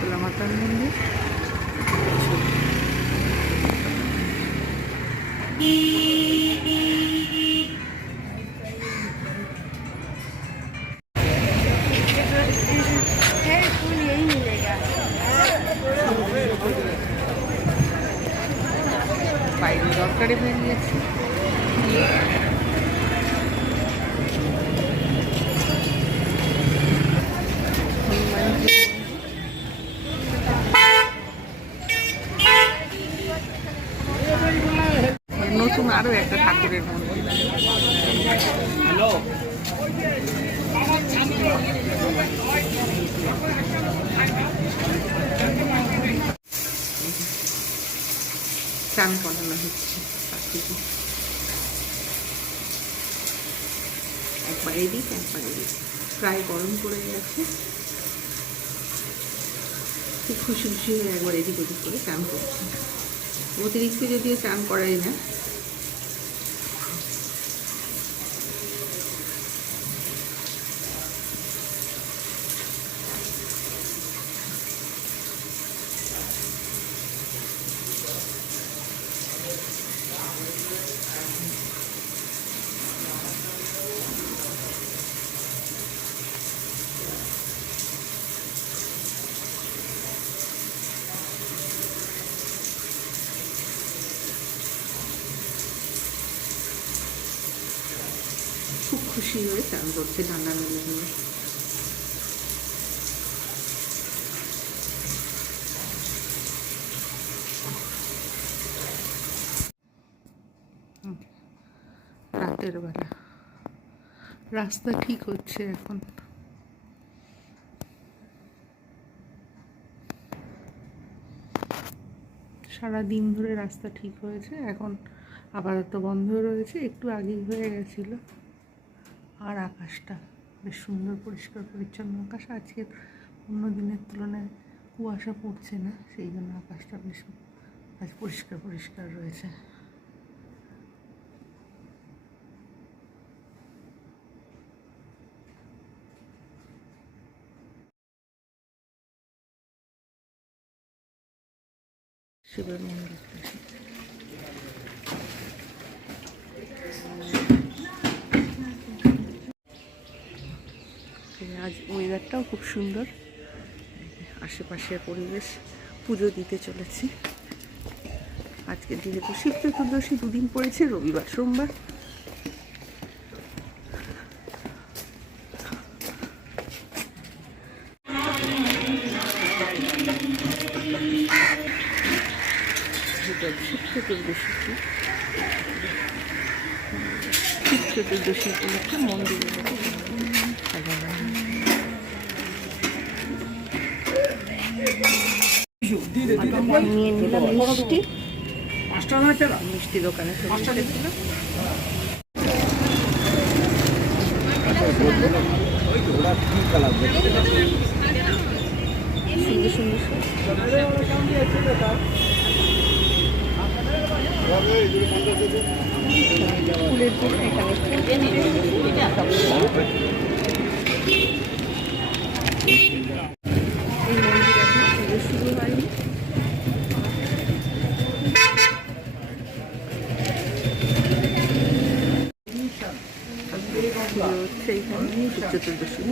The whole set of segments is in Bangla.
শীতলা মাতার মন্দির। বাইরে দরকারে বেরিয়েছি। নতুন আরো একটা ঠাকুরের মন্দির। চান করানো হচ্ছে, একবার এদিক একবার এদিক, প্রায় গরম পড়ে গেছে। খুব খুশি খুশি হয়ে একবার এদিক ওদিক করে চান করছে। অতিরিক্ত যদিও চান করাই না। খুব খুশি হয়ে চান করছে ডান্ডা মেলে নিয়ে। রাতের বেলা রাস্তা ঠিক হচ্ছে এখন। সারা দিন ধরে রাস্তা ঠিক হয়েছে, এখন আপাতত বন্ধ রয়েছে, একটু আগেই হয়ে গেছিল। আর আকাশটা বেশ সুন্দর পরিষ্কার পরিচ্ছন্ন আকাশ। আজকে অন্য দিনের তুলনায় কুয়াশা পড়ছে না, সেই জন্য আকাশটা বেশ আজ পরিষ্কার পরিষ্কার রয়েছে। শিবের মন্দির আজ ওয়েদারটাও খুব সুন্দর, আশেপাশের পরিবেশ। পুজো দিতে চলেছি আজকে, যেহেতু শিব চতুর্দশী দুদিন পড়েছে, রবিবার সোমবার। শিব চতুর্দশী শিব চতুর্দশী উপলক্ষে মন্দিরে নিয়ে নিলাম মিষ্টি। মিষ্টি দোকানে সুন্দর ফুলের জন্য এখানে শুরু হয়নি। সেইখানে চতুর্দশী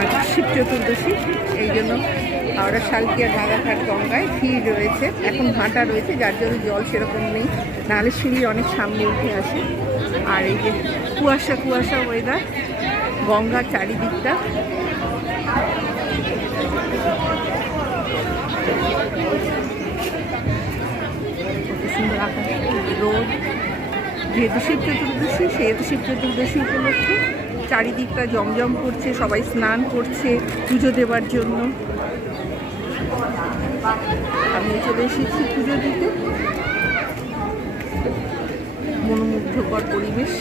আর শিব চতুর্দশী, এই জন্য আমরা শালকিয়ার বাগাঘাট গঙ্গায় ভিড় রয়েছে। এখন ভাটা রয়েছে, যার জন্য জল সেরকম নেই, নাহলে সিঁড়ি অনেক সামনে উঠে আসে। আর এই যে কুয়াশা কুয়াশা ওয়েদার, গঙ্গার চারিদিকটা সুন্দর আকাশ, রোদ। যেহেতু শিব চতুর্দশী, সেহেতু শিব চতুর্দশী উপলক্ষে চারিদিকটা জমজম করছে, সবাই স্নান করছে পুজো দেবার জন্য। আমি চলে এসেছি পুজো দিতে। মনোমুগ্ধকর পরিবেশ।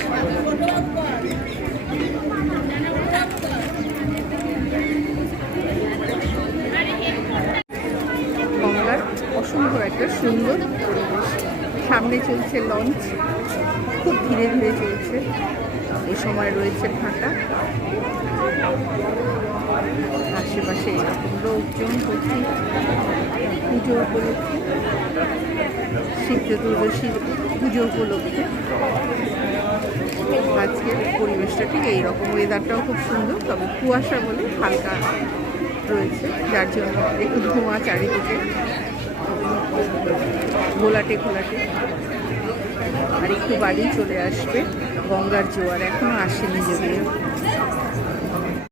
গঙ্গার অসম্ভব একটা সুন্দর পরিবেশ। সামনে চলছে লঞ্চ, খুব ধীরে ধীরে চলছে, এ সময় রয়েছে ফাঁকা। আশেপাশে এরকম লোকজন প্রতি পুজো উপলক্ষে, শিব চতুর্দশীর পুজো উপলক্ষে আজকের পরিবেশটা ঠিক এইরকম। ওয়েদারটাও খুব সুন্দর, তবে কুয়াশা বলে হালকা রয়েছে, যার জন্য একটু ধোঁয়া চারিদিকে ঘোলাটে ঘোলাটে। আর একটু বাড়ি চলে আসবে গঙ্গার জোয়ার, এখনো আসেনি যদিও।